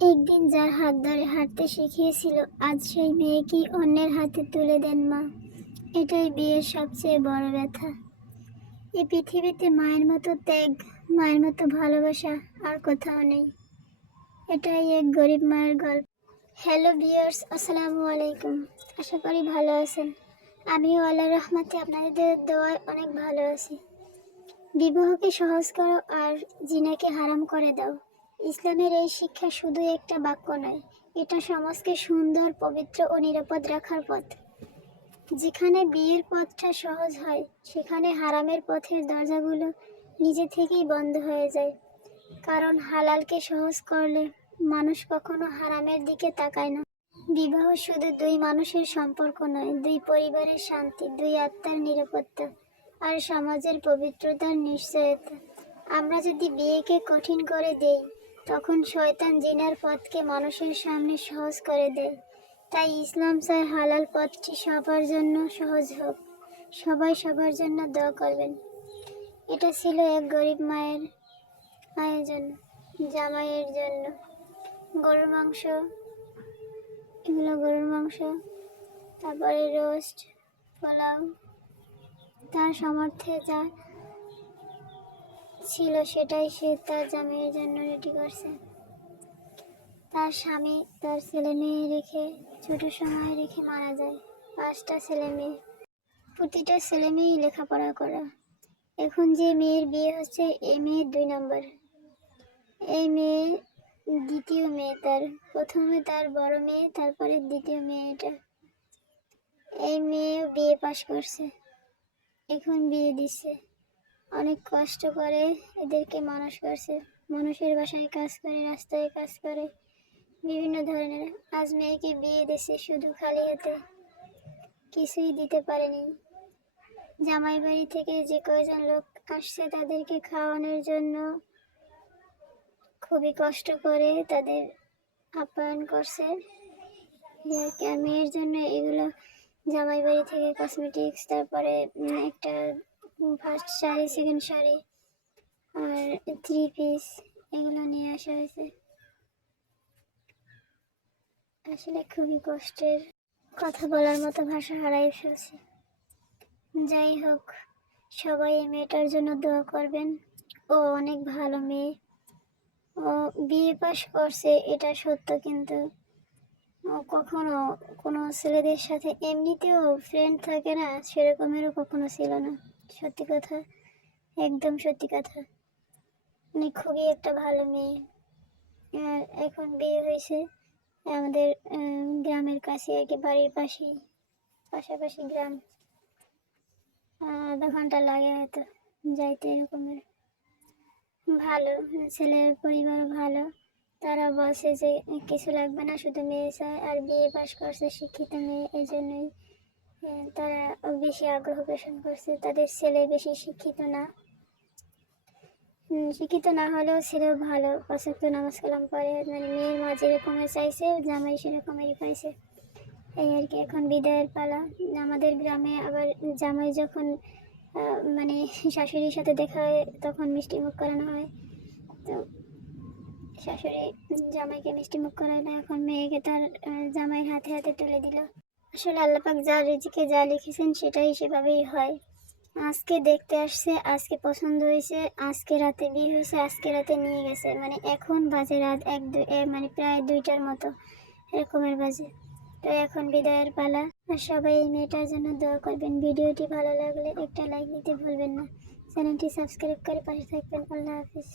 একদিন যার হাত ধরে হাঁটতে শিখিয়েছিল, আজ সেই মেয়েকেই অন্যের হাতে তুলে দেন মা। এটাই বিয়ের সবচেয়ে বড় ব্যথা। এই পৃথিবীতে মায়ের মতো ত্যাগ, মায়ের মতো ভালোবাসা আর কোথাও নেই। এটাই এক গরিব মায়ের গল্প। হ্যালো ভিউয়ার্স, আসসালামু আলাইকুম। আশা করি ভালো আছেন। আমিও আল্লাহর রহমতে আপনাদের দোয়ায় অনেক ভালো আছি। বিবাহকে সহজ করো আর জিনাকে হারাম করে দাও। ইসলামের এই শিক্ষা শুধু একটা বাক্য নয়, এটা সমাজকে সুন্দর, পবিত্র ও নিরাপদ রাখার পথ। যেখানে বিয়ের পথটা সহজ হয়, সেখানে হারামের পথের দরজাগুলো নিজে থেকেই বন্ধ হয়ে যায়। কারণ হালালকে সহজ করলে মানুষ কখনো হারামের দিকে তাকায় না। বিবাহ শুধু দুই মানুষের সম্পর্ক নয়, দুই পরিবারের শান্তি, দুই আত্মার নিরাপত্তা আর সমাজের পবিত্রতার নিশ্চয়তা। আমরা যদি বিয়েকে কঠিন করে দেই, তখন শয়তান জিনার পথকে মানুষের সামনে সহজ করে দেয়। তাই ইসলাম চায় হালাল পথটি সবার জন্য সহজ হোক। সবাই সবার জন্য দোয়া করবেন। এটা ছিল এক গরিব মায়ের আয়োজন জামাইয়ের জন্য। গরুর মাংস, গরুর মাংস, তারপরে রোস্ট, পোলাও, তার সামর্থ্যে যা ছিল সেটাই সে তার জামাইয়ের জন্য রেডি করছে। তার স্বামী তার ছেলে মেয়ে রেখে ছোট সময় রেখে মারা যায়। 5টা ছেলে মেয়ে, প্রতিটা ছেলে মেয়েই লেখাপড়া করা। এখন যে মেয়ের বিয়ে হচ্ছে, এই মেয়ের 2 নম্বর। এই মেয়ে দ্বিতীয় মেয়ে তার। প্রথমে তার বড় মেয়ে, তারপরে দ্বিতীয় মেয়ে এটা। এই মেয়েও বিয়ে পাশ করছে, এখন বিয়ে দিচ্ছে। অনেক কষ্ট করে এদেরকে মানুষ করছে। মানুষের বাসায় কাজ করে, রাস্তায় কাজ করে, বিভিন্ন ধরনের। আজ মেয়েকে বিয়ে দিচ্ছে শুধু খালি হাতে, কিছুই দিতে পারেনি। জামাই বাড়ি থেকে যে কয়জন লোক আসছে, তাদেরকে খাওয়ানোর জন্য খুবই কষ্ট করে তাদের আপ্যায়ন করছে। মেয়ের জন্য এগুলো জামাই বাড়ি থেকে কসমেটিক্স, তারপরে একটা ফার্স্ট শাড়ি, সেকেন্ড শাড়ি আর 3 পিস, এগুলো নিয়ে আসা হয়েছে। আসলে খুবই কষ্টের, কথা বলার মতো ভাষা হারাই ফেলছি। যাই হোক, সবাই এই মেয়েটার জন্য দোয়া করবেন। ও অনেক ভালো মেয়ে। ও বিয়ে পাশ করছে, এটা সত্য, কিন্তু ও কখনো কোনো ছেলেদের সাথে এমনিতেও ফ্রেন্ড থাকে না, সেরকমেরও কখনো ছিল না। সত্যি কথা, একদম সত্যি কথা। মানে খুবই একটা ভালো মেয়ে। আর এখন বিয়ে হয়েছে আমাদের গ্রামের কাছে, আর কি, বাড়ির পাশেই, পাশাপাশি গ্রাম। আধা ঘন্টা লাগে হয়তো যাইতে। এরকমের ভালো, ছেলের পরিবারও ভালো। তারা বলছে যে কিছু লাগবে না, শুধু মেয়ে চায়। আর বিয়ে পাশ করছে, শিক্ষিত মেয়ে, এই জন্যই তারা বেশি আগ্রহ পোষণ করছে। তাদের ছেলে বেশি শিক্ষিত না, শিক্ষিত না হলেও ছেলেও ভালো, 5 ওয়াক্ত নামাজ কালাম পড়ে। মানে মেয়ের মা যেরকমের চাইছে, জামাই সেরকমেরই পাইছে, এই আর কি। এখন বিদায়ের পালা। আমাদের গ্রামে আবার জামাই যখন মানে শাশুড়ির সাথে দেখা হয়, তখন মিষ্টি মুখ করানো হয়। তো শাশুড়ি জামাইকে মিষ্টি মুখ করায় না, এখন মেয়েকে তার জামাইয়ের হাতে হাতে তুলে দিল। আসলে আল্লাহ পাক যার রিজিকে যা লিখেছেন সেটাই সেভাবেই হয়। আজকে দেখতে আসছে, আজকে পছন্দ হয়েছে, আজকে রাতে বিয়ে হয়েছে, আজকে রাতে নিয়ে গেছে। মানে এখন বাজে রাত 1-2, মানে প্রায় 2টার মতো এরকমের বাজে। তো এখন বিদায়ের পালা। আর সবাই এই মেয়েটার জন্য দোয়া করবেন। ভিডিওটি ভালো লাগলে একটা লাইক দিতে ভুলবেন না। চ্যানেলটি সাবস্ক্রাইব করে পাশে থাকবেন। আল্লাহ হাফিজ।